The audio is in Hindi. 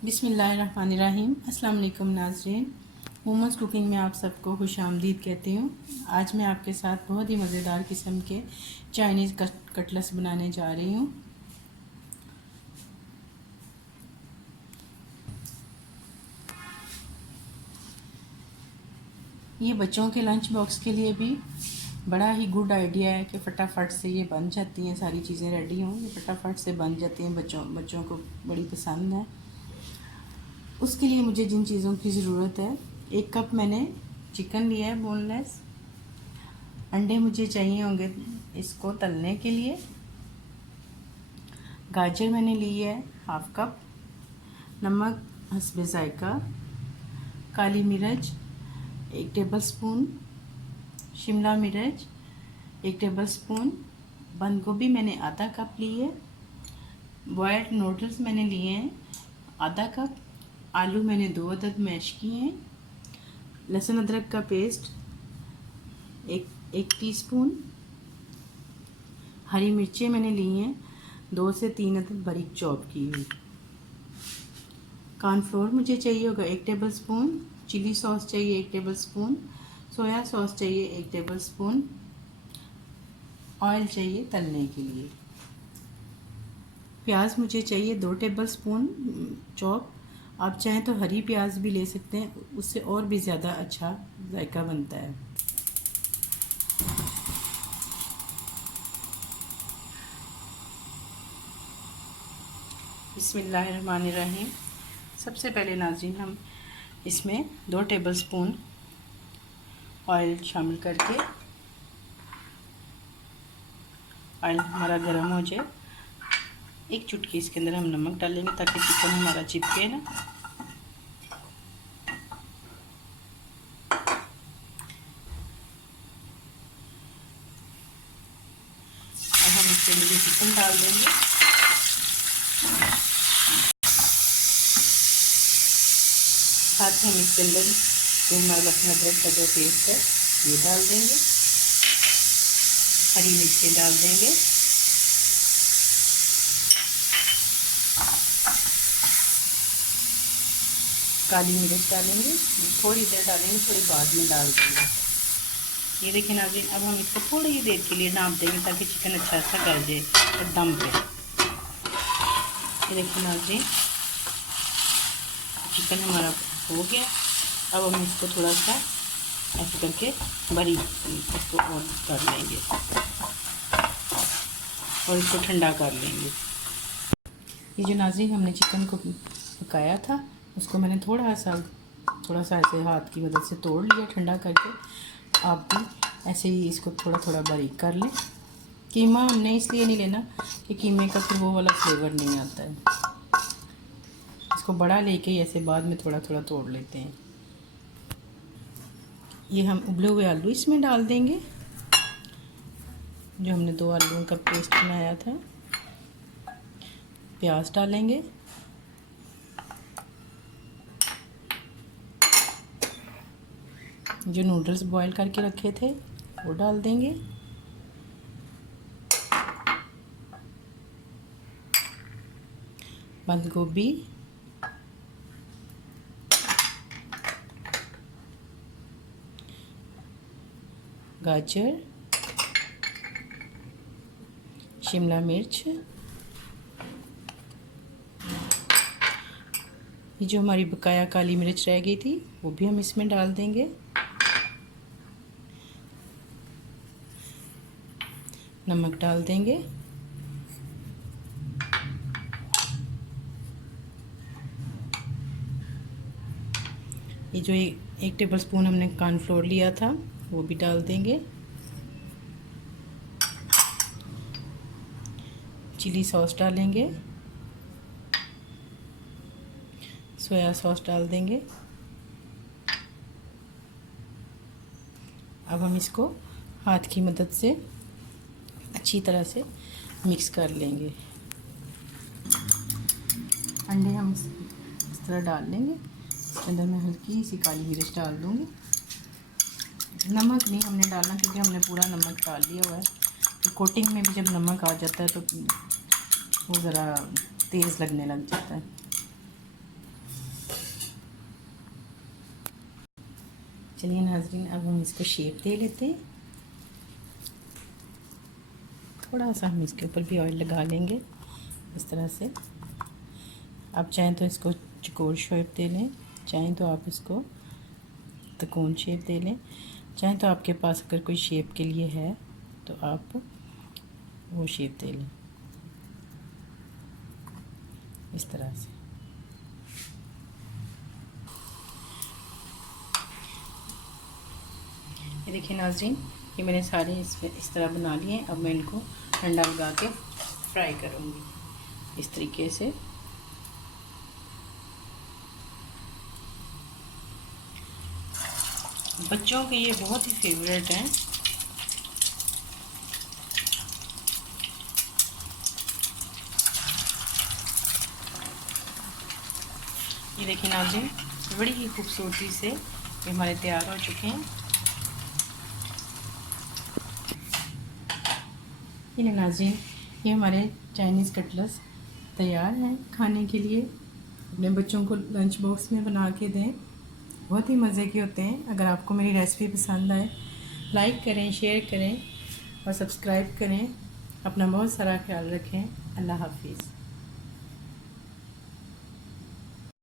बिस्मिल्लाहिर्रहमानिर्रहीम। अस्सलाम वालेकुम नाज़रीन, मोमोज़ कुकिंग में आप सबको खुश आमदीद कहती हूँ। आज मैं आपके साथ बहुत ही मज़ेदार किस्म के चाइनीज़ कटलेट्स बनाने जा रही हूँ। ये बच्चों के लंच बॉक्स के लिए भी बड़ा ही गुड आइडिया है कि फटाफट से ये बन जाती हैं। सारी चीज़ें रेडी हों, ये फटाफट से बन जाती हैं। बच्चों को बड़ी पसंद है। उसके लिए मुझे जिन चीज़ों की ज़रूरत है, 1 कप मैंने चिकन लिया है बोनलेस। अंडे मुझे चाहिए होंगे इसको तलने के लिए। गाजर मैंने ली है 1/2 कप। नमक हस्बे ज़ायका। काली मिर्च 1 टेबलस्पून। शिमला मिर्च 1 टेबलस्पून। बंद गोभी मैंने आधा कप ली है। बॉयल्ड नूडल्स मैंने लिए हैं आधा कप। आलू मैंने 2 अदद मैश किए हैं। लहसुन अदरक का पेस्ट एक टीस्पून। हरी मिर्चें मैंने ली हैं 2 से 3 अदद बारीक चॉप की हुई। कॉर्नफ्लोर मुझे चाहिए होगा 1 टेबलस्पून। चिली सॉस चाहिए 1 टेबलस्पून। सोया सॉस चाहिए 1 टेबलस्पून। ऑयल चाहिए तलने के लिए। प्याज मुझे चाहिए 2 टेबलस्पून चॉप। आप चाहें तो हरी प्याज भी ले सकते हैं, उससे और भी ज़्यादा अच्छा जायका बनता है। बिस्मिल्लाहिर्रहमानिर्रहीम। सबसे पहले नाज़रीन हम इसमें 2 टेबलस्पून ऑयल शामिल करके, ऑयल हमारा गर्म हो जाए, 1 चुटकी इसके अंदर हम नमक डालेंगे ताकि चिकन हमारा चिपके ना। अब हम इसके अंदर चिकन डाल देंगे। साथ ही हम इसके अंदर जो हमारा लहसुन अदरक का जो पेस्ट है ये डाल देंगे। हरी मिर्चें डाल देंगे। काली मिर्च डालेंगे, थोड़ी देर डालेंगे, थोड़ी बाद में डाल देंगे। ये देखिए नाज़रीन, अब हम इसको थोड़ी ही देर के लिए ढाँप देंगे ताकि चिकन अच्छा सा गल जाए दम पे। ये देखिए नाज़रीन, चिकन हमारा हो गया। अब हम इसको थोड़ा सा ऐसे करके बारीक इसको और कर लेंगे और इसको ठंडा कर लेंगे। ये जो नाज़रीन हमने चिकन को पकाया था, उसको मैंने थोड़ा सा ऐसे हाथ की मदद से तोड़ लिया ठंडा करके। आप भी ऐसे ही इसको थोड़ा थोड़ा बारीक कर लें। कीमा हमने इसलिए नहीं लेना कि कीमे का फिर वो वाला फ्लेवर नहीं आता है। इसको बड़ा लेके ऐसे बाद में थोड़ा थोड़ा तोड़ लेते हैं। ये हम उबले हुए आलू इसमें डाल देंगे, जो हमने 2 आलूओं का पेस्ट बनाया था। प्याज डालेंगे। जो नूडल्स बॉईल करके रखे थे वो डाल देंगे। बंद गोभी, गाजर, शिमला मिर्च, ये जो हमारी बकाया काली मिर्च रह गई थी वो भी हम इसमें डाल देंगे। नमक डाल देंगे। ये जो 1 टेबलस्पून हमने कॉर्नफ्लोर लिया था वो भी डाल देंगे। चिली सॉस डालेंगे। सोया सॉस डाल देंगे। अब हम इसको हाथ की मदद से अच्छी तरह से मिक्स कर लेंगे। अंडे हम इस तरह डाल लेंगे। इसके अंदर मैं हल्की सी काली मिर्च डाल दूँगी। नमक नहीं हमने डालना क्योंकि हमने पूरा नमक डाल लिया हुआ है। तो कोटिंग में भी जब नमक आ जाता है तो वो ज़रा तेज़ लगने लग जाता है। चलिए नाज़रीन, अब हम इसको शेप दे लेते हैं। थोड़ा सा हम इसके ऊपर भी ऑयल लगा लेंगे इस तरह से। आप चाहें तो इसको चौकोर शेप दे लें, चाहें तो आप इसको त्रिकोण शेप दे लें, चाहें तो आपके पास अगर कोई शेप के लिए है तो आप वो शेप दे लें इस तरह से। ये देखिए नाज़रीन, ये मैंने सारे इसमें इस तरह बना लिए। अब मैं इनको ठंडा लगा के फ्राई करूँगी इस तरीके से। बच्चों के ये बहुत ही फेवरेट हैं। ये देखिए नाज़रीन, बड़ी ही खूबसूरती से ये हमारे तैयार हो चुके हैं। ये नाज़रीन, ये हमारे चाइनीज़ कटलेट्स तैयार हैं खाने के लिए। अपने बच्चों को लंच बॉक्स में बना के दें, बहुत ही मज़े के होते हैं। अगर आपको मेरी रेसिपी पसंद आए, लाइक करें, शेयर करें और सब्सक्राइब करें। अपना बहुत सारा ख्याल रखें। अल्लाह हाफिज़।